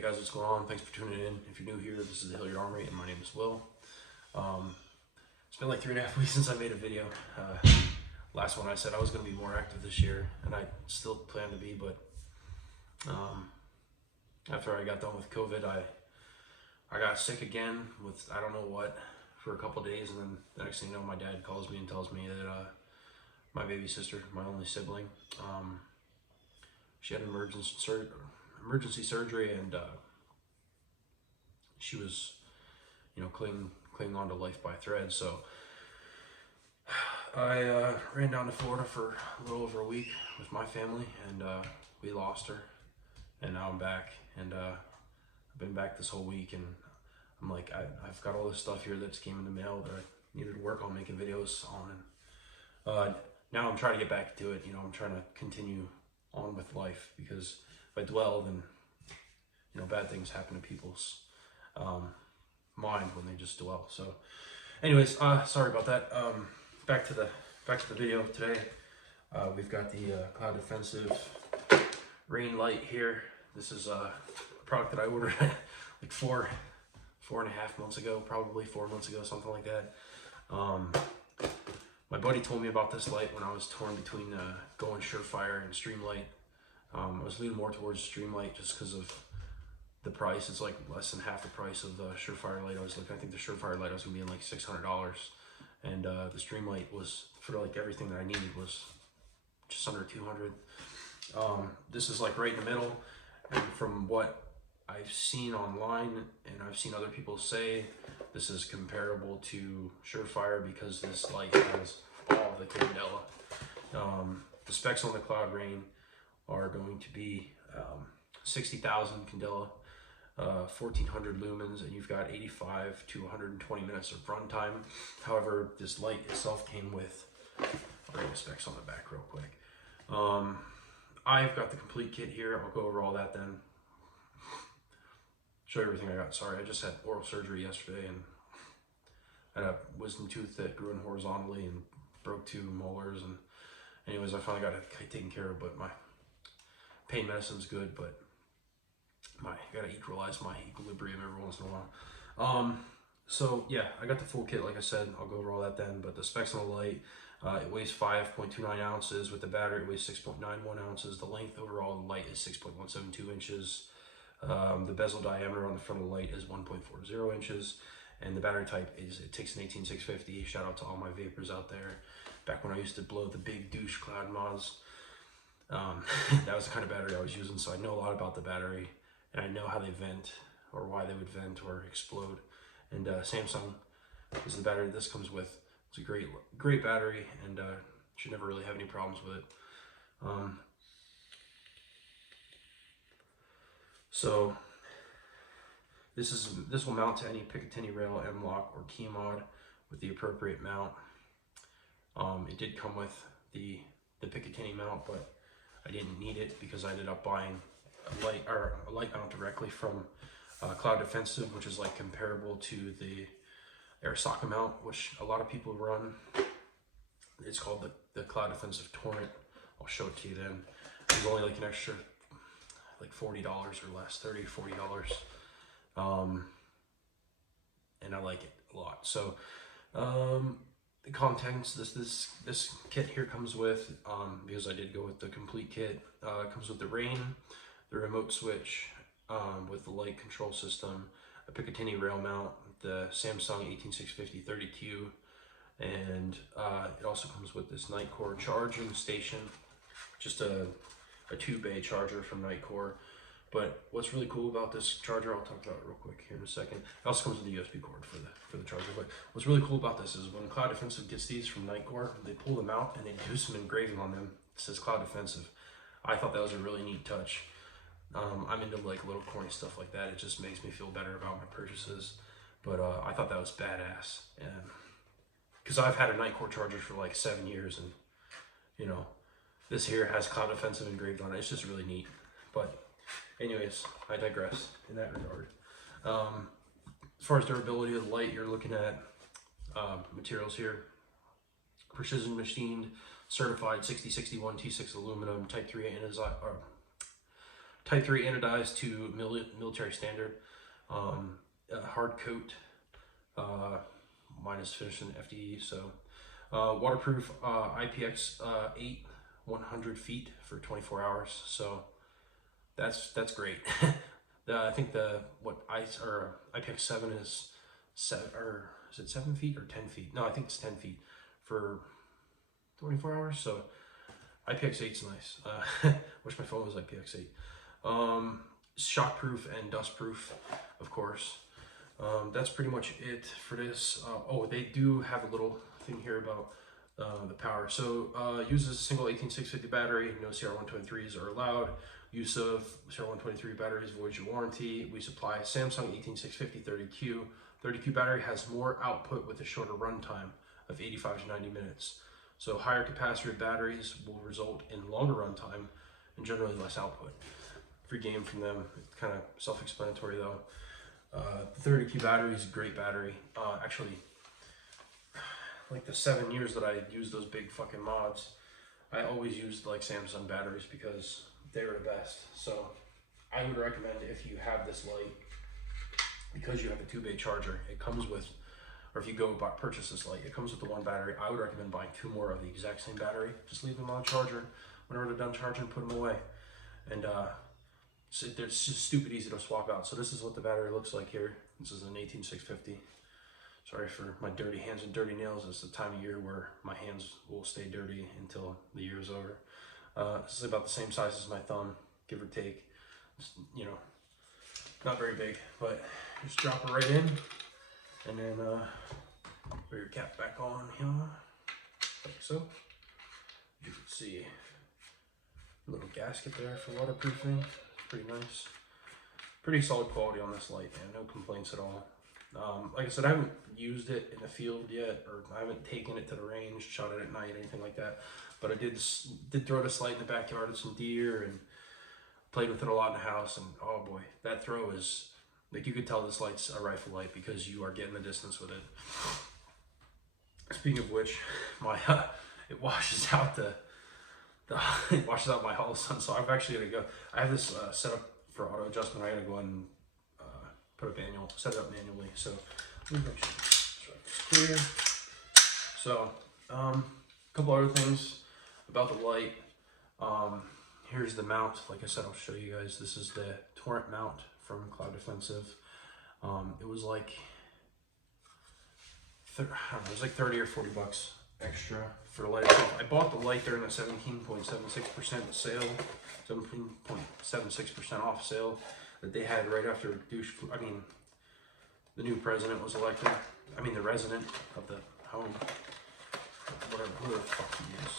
Hey guys, what's going on? Thanks for tuning in. If you're new here, this is the Hilliard Armory and my name is Will. It's been like 3.5 weeks since I made a video. Last one I said I was going to be more active this year, and I still plan to be, but after I got done with COVID, I got sick again with I don't know what for a couple days, and then the next thing you know, my dad calls me and tells me that my baby sister, my only sibling, she had emergency surgery, and she was, clinging on to life by a thread. So I ran down to Florida for a little over a week with my family, and we lost her. And now I'm back, and I've been back this whole week, and I'm like, I've got all this stuff here that came in the mail that I needed to work on making videos on, and now I'm trying to get back to it. I'm trying to continue on with life, because if I dwell, then bad things happen to people's mind when they just dwell. So anyways, sorry about that. Back to the video today. We've got the Cloud Defensive REIN light here. This is a product that I ordered like four and a half months ago, probably 4 months ago, something like that. My buddy told me about this light when I was torn between going Surefire and Streamlight. I was leaning more towards Streamlight just because of the price. It's like less than half the price of the Surefire light. I think the Surefire light was gonna be in like $600, and the Streamlight was, for like everything that I needed, was just under $200. This is like right in the middle, and from what I've seen online and I've seen other people say, this is comparable to Surefire because this light has all the candela. The specs on the Cloud REIN are going to be 60,000 candela, 1400 lumens, and you've got 85 to 120 minutes of runtime. However, this light itself came with, I'll bring the specs on the back real quick. I've got the complete kit here. I'll go over all that then. Show you everything I got. Sorry, I just had oral surgery yesterday, and I had a wisdom tooth that grew in horizontally and broke 2 molars. And anyways, I finally got it taken care of, but my pain medicine's good, but I gotta equalize my equilibrium every once in a while. So yeah, I got the full kit, like I said. I'll go over all that then, but the specs on the light, it weighs 5.29 ounces. With the battery, it weighs 6.91 ounces. The length overall of the light is 6.172 inches. The bezel diameter on the front of the light is 1.40 inches. And the battery type is, it takes an 18650. Shout out to all my vapors out there. Back when I used to blow the big douche cloud mods, that was the kind of battery I was using, so I know a lot about the battery, and I know how they vent, or why they would vent or explode. And Samsung is the battery this comes with. It's a great battery, and should never really have any problems with it. So this will mount to any Picatinny rail, M-lock, or key mod with the appropriate mount. It did come with the Picatinny mount, but I didn't need it because I ended up buying a light mount directly from Cloud Defensive, which is like comparable to the air socket mount, which a lot of people run. It's called the Cloud Defensive Torrent. I'll show it to you then. It's only like an extra like $40 or less, $30 to $40. And I like it a lot. So the contents this kit here comes with, because I did go with the complete kit, comes with the REIN, the remote switch with the light control system, a Picatinny rail mount, the Samsung 18650 30Q, and it also comes with this Nitecore charging station, just a 2-bay charger from Nitecore. But what's really cool about this charger, I'll talk about it real quick here in a second. It also comes with a USB cord for the charger. But what's really cool about this is when Cloud Defensive gets these from Nitecore, they pull them out and they do some engraving on them. It says Cloud Defensive. I thought that was a really neat touch. I'm into like little corny stuff like that. It just makes me feel better about my purchases. But I thought that was badass, and because I've had a Nitecore charger for like 7 years, and this here has Cloud Defensive engraved on it. It's just really neat. But anyways, I digress in that regard. As far as durability of the light, you're looking at materials here: precision machined, certified 6061 T6 aluminum, Type 3 Type 3 anodized to military standard. Hard coat. Mine is finished in FDE, so waterproof IPX8 100 feet for 24 hours. So that's great. I think IPX7 is 7, or is it 7 feet or 10 feet? No, I think it's 10 feet for 24 hours. So IPX8's nice. Wish my phone was IPX8. Shockproof and dustproof, of course. That's pretty much it for this. Oh, they do have a little thing here about the power. So uses a single 18650 battery. No CR123s are allowed. Use of CR123 batteries voids your warranty. We supply Samsung 18650 30Q. 30Q battery has more output with a shorter runtime of 85 to 90 minutes. So higher capacitor batteries will result in longer runtime and generally less output. Free game from them. It's kind of self-explanatory though. The 30Q battery is a great battery. Actually, like the 7 years that I used those big fucking mods, I always used like Samsung batteries because they were the best. So I would recommend, if you have this light, because you have a 2-bay charger, it comes with, or if you go purchase this light, it comes with the 1 battery. I would recommend buying 2 more of the exact same battery. Just leave them on charger. Whenever they're done charging, put them away. And so it's just stupid easy to swap out. So this is what the battery looks like here. This is an 18650. Sorry for my dirty hands and dirty nails. It's the time of year where my hands will stay dirty until the year is over. This is about the same size as my thumb, give or take. It's, you know, not very big, but just drop it right in, and then put your cap back on here, like so. You can see a little gasket there for waterproofing. Pretty nice. Pretty solid quality on this light, man. No complaints at all. Like I said, I haven't used it in the field yet, or I haven't taken it to the range, shot it at night, anything like that. But I did throw this light in the backyard at some deer and played with it a lot in the house. And oh boy, that throw is, like, you could tell this light's a rifle light because you are getting the distance with it. Speaking of which, my it washes out it washes out my hollow sun. So I've actually got to go. I have this set up for auto adjustment. I got to go and set it up manually. So let me make sure it's clear. So a couple other things about the light. Here's the mount. Like I said, I'll show you guys. This is the Torrent mount from Cloud Defensive. It was like I don't know, it was like 30 or 40 bucks extra for the light itself. I bought the light during the 17.76% sale, 17.76% off sale that they had right after the new president was elected. I mean, the resident of the home, whatever, who the fuck he is,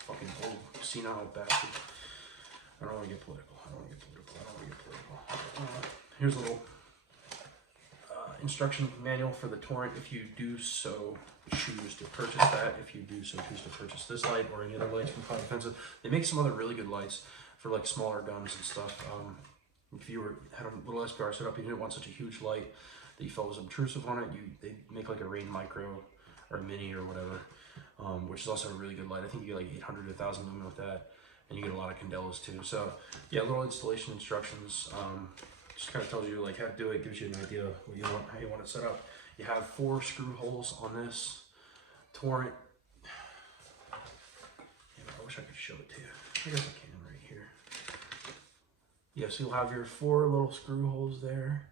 fucking old senile bastard. I don't want to get political. Here's a little instruction manual for the Torrent if you do so choose to purchase that. If you do so choose to purchase this light or any other lights from Cloud Defensive, they make some other really good lights for like smaller guns and stuff. If you had a little SPR set up, you didn't want such a huge light that you felt was obtrusive on it, they make like a REIN Micro or a Mini or whatever, which is also a really good light. I think you get like 800 to 1,000 lumen with that, and you get a lot of candelas too. So yeah, little installation instructions. Just kind of tells you like how to do it, gives you an idea what you want, how you want it set up. You have 4 screw holes on this Torrent. Yeah, I wish I could show it to you. I guess I can right here. Yeah, so you'll have your 4 little screw holes there.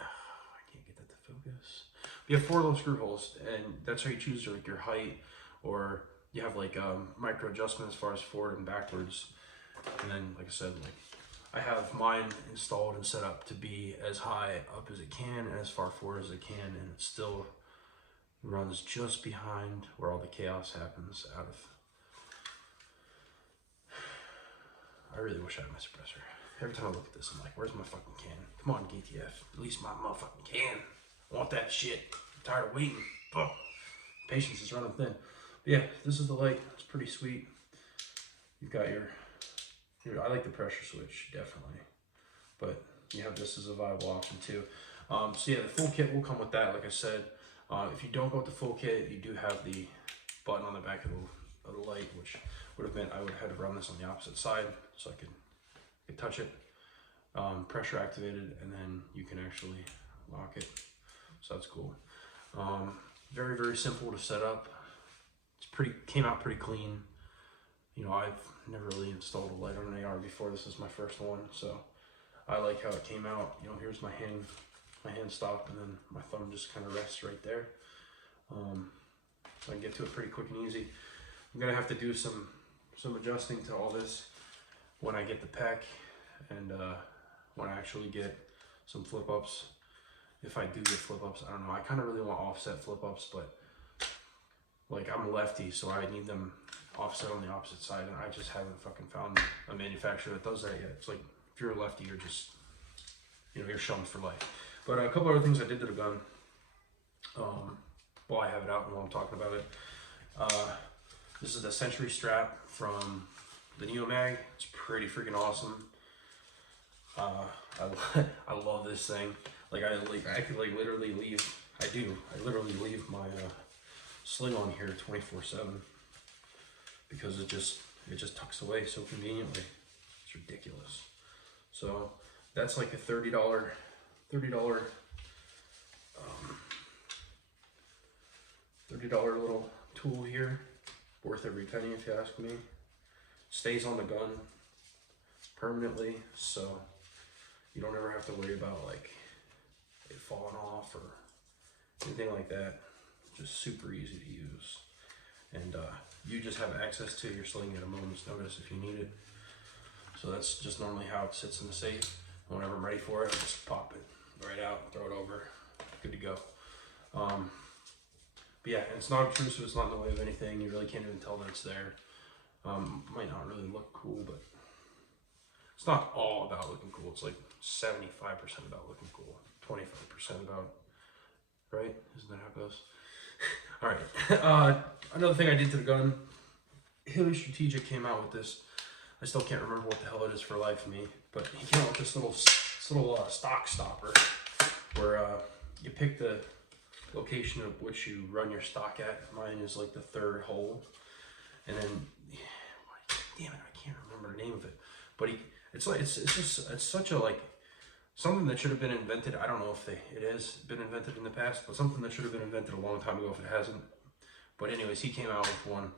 Oh, I can't get that to focus. You have 4 little screw holes, and that's how you choose like your height, or you have like micro adjustment as far as forward and backwards. And then, like I said, like I have mine installed and set up to be as high up as it can and as far forward as it can, and it still runs just behind where all the chaos happens out of. I really wish I had my suppressor. Every time I look at this, I'm like, where's my fucking can? Come on, GTF. At least my motherfucking can. I want that shit. I'm tired of waiting. Oh, patience is running thin. But yeah, this is the light. It's pretty sweet. You've got your I like the pressure switch, definitely. But you have this as a viable option too. So yeah, the full kit will come with that, like I said. If you don't go with the full kit, you do have the button on the back of the light, which would have meant I would have had to run this on the opposite side so I could You touch it, pressure activated, and then you can actually lock it. So that's cool. Very, very simple to set up. Came out pretty clean. You know, I've never really installed a light on an AR before. This is my first one, so I like how it came out. You know, here's my hand stop, and then my thumb just kind of rests right there. So I can get to it pretty quick and easy. I'm gonna have to do some adjusting to all this when I get the pack, and when I actually get some flip ups. If I do get flip ups, I don't know. I kind of really want offset flip ups, but like I'm a lefty, so I need them offset on the opposite side, and I just haven't fucking found a manufacturer that does that yet. It's like, if you're a lefty, you're just, you know, you're shunned for life. But a couple other things I did to the gun, while I have it out and while I'm talking about it. This is the Century strap from the Neo Mag. It's pretty freaking awesome. I love this thing. Like I could like literally leave. I literally leave my sling on here 24/7 because it just tucks away so conveniently. It's ridiculous. So that's like a $30 little tool here, worth every penny if you ask me. Stays on the gun permanently, so you don't ever have to worry about like it falling off or anything like that. Just super easy to use, and you just have access to your sling at a moment's notice if you need it. So that's just normally how it sits in the safe. Whenever I'm ready for it, I just pop it right out, throw it over, good to go. But yeah, it's not obtrusive, it's not in the way of anything. You really can't even tell that it's there. Might not really look cool, but it's not all about looking cool. It's like 75% about looking cool, 25% about, right? Isn't that how it goes? All right. Another thing I did to the gun, Hilly Strategic came out with this. I still can't remember what the hell it is for life of me, but he came out with this little stock stopper where you pick the location of which you run your stock at. Mine is like the third hole, and then damn it, I can't remember the name of it. But it's such a like something that should have been invented. I don't know if it has been invented in the past, but something that should have been invented a long time ago if it hasn't. But anyways, he came out with one,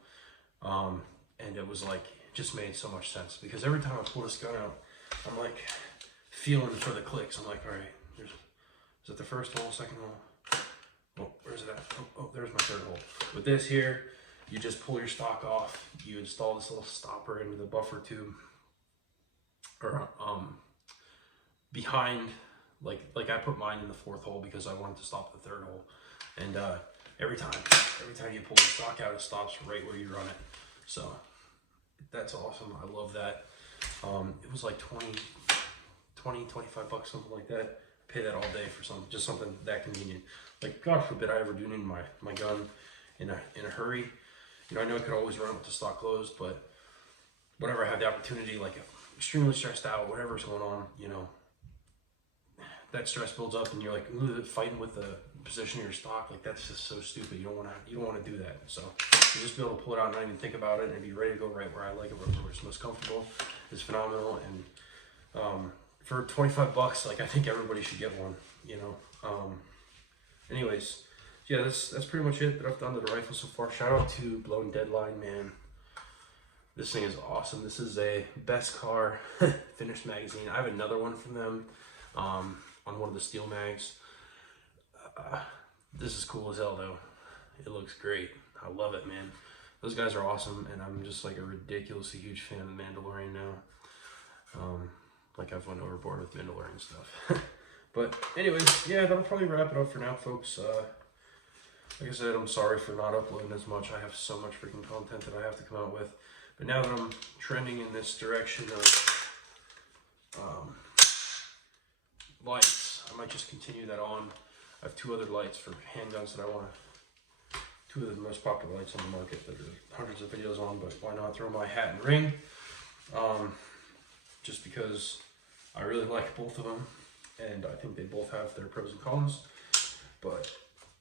and it was like, just made so much sense, because every time I pull this gun out, I'm like feeling for the clicks. I'm like, all right, is it the first hole, second hole? Oh, where's it at? Oh, there's my third hole. With this here, you just pull your stock off, you install this little stopper into the buffer tube, or behind, like I put mine in the fourth hole because I wanted to stop the third hole, and every time you pull the stock out, it stops right where you run it. So that's awesome. I love that. It was like 25 bucks, something like that. Pay that all day for something that convenient. Like, God forbid I ever do need my gun in a hurry. You know, I know I could always run with the stock closed, but whenever I have the opportunity, like if I'm extremely stressed out, whatever's going on, you know, that stress builds up, and you're like fighting with the position of your stock. Like, that's just so stupid. You don't want to do that. So you just be able to pull it out and not even think about it and be ready to go right where I like it, where it's most comfortable, is phenomenal. And for 25 bucks, like, I think everybody should get one, you know. Anyways, yeah, that's pretty much it that I've done to the rifle so far. Shout out to Blown Deadline, man. This thing is awesome. This is a Best Car finished magazine. I have another one from them on one of the steel mags. This is cool as hell though. It looks great. I love it, man. Those guys are awesome, and I'm just like a ridiculously huge fan of The Mandalorian now. Like, I've went overboard with Mandalorian stuff. But anyways, yeah, that'll probably wrap it up for now, folks. Like I said, I'm sorry for not uploading as much. I have so much freaking content that I have to come out with. But now that I'm trending in this direction of lights, I might just continue that on. I have two other lights for handguns that I want to, two of the most popular lights on the market that are hundreds of videos on, but why not throw my hat in the ring? Just because I really like both of them, and I think they both have their pros and cons. But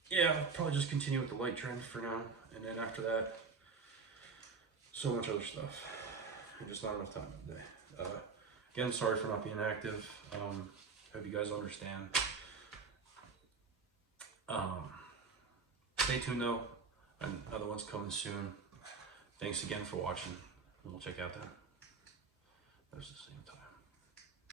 yeah, I'll probably just continue with the light trend for now, and then after that, so much other stuff, and just not enough time today. Again, sorry for not being active. Hope you guys understand. Stay tuned though, another one's coming soon. Thanks again for watching, and we'll check out that. That was the same time.